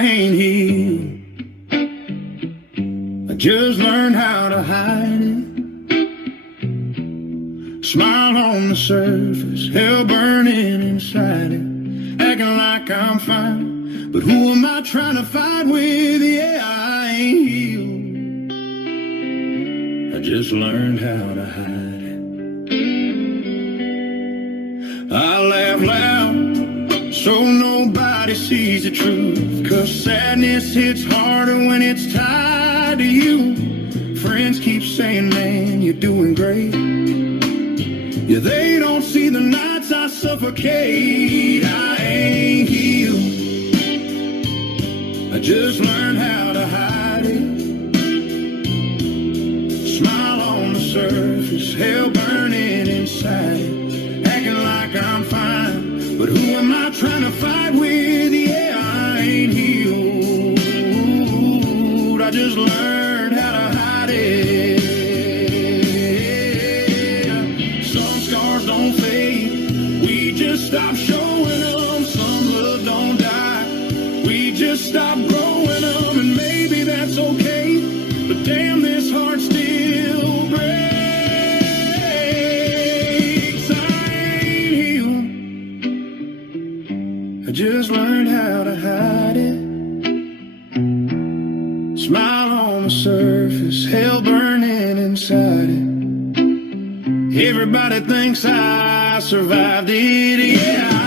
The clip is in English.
I ain't healed. I just learned how to hide it. Smile on the surface, hell burning inside it. Acting like I'm fine, but who am I trying to fight with? Yeah, I ain't healed. I just learned how to hide it. I laugh loud so nobody sees the truth, 'cause sadness hits harder when it's tied to you. Friends keep saying, man, you're doing great. Yeah, they don't see the nights I suffocate. I ain't healed. I just learned how to hide it. Smile on the surface, hell burning inside. Acting like I'm fine, but who am I trying to fight with? Yeah, I ain't healed. I just learned how to hide it. Don't fade, we just stop showing them. Some love don't die, we just stop growing them. And maybe that's okay, but damn, this heart still breaks. I ain't healed. I just learned how to hide it. Smile on the surface, hell burning inside it. Everybody thinks I survived it, yeah.